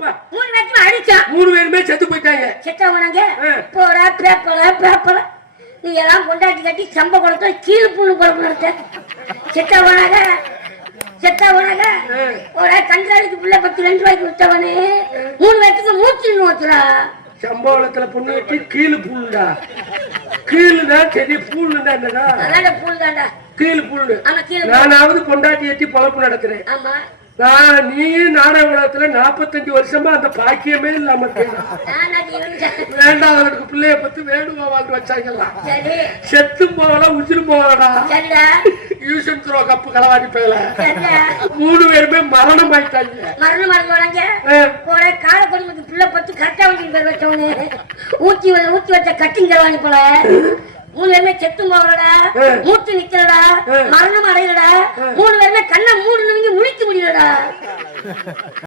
பாப்பா 3 பேரும் அடிச்சா 3 பேருமே செத்து போயிட்டாங்க. செத்தவனாங்க போடா பேப்பல நீ எல்லாம் கொண்டாட்டி கட்டி சம்ப குளத்துல கீழே புண்ணு குழப்பம் நடத்த செத்தவனாக ஒரு கண்டாளிக்கு பிள்ளை 10 2 ரூபாய்க்கு விட்டவனே 3 பேருக்கு மூச்சு நோச்சுடா. சம்பவத்துல பொண்ணு வெட்டி கீழு புல்லுடா. கீழுனா சரி புல்லுடா என்னடா? அதான் புல் தான்டா. கீழு புல்லு. ஆமா கீழே. நானாவது பொண்டாட்டி ஏற்றி பொழப்பு நடக்கிறேன். ஆமா. நீ நாடக உலகத்துல 45 வருஷமா அந்த பாக்கியமே இல்லாம வேண்டாதவனுக்கு பிள்ளைய பத்தி வேணுமா வாழ்ந்து வச்சாங்கல்ல. செத்தும் போகலாம் உச்சிரும் போகலடா. யூசன் த்ரோ கப்பு களவாடி போகல 3 பேருமே மரணம் ஆயிட்டாங்க. மரணம் அடைஞ்சாங்க. கால கொடுமைக்கு பிள்ளை பத்தி கரெக்டா வந்து பேர் வச்சவனு ஊத்தி வச்ச கட்டிங் களவாணி போல 3 பேருமே செத்தும் போகலடா. மூச்சு நிக்கலடா. மரணம் அடையலடா. 3 பேருமே கண்ணை மூணு முழிக்க முடியலடா.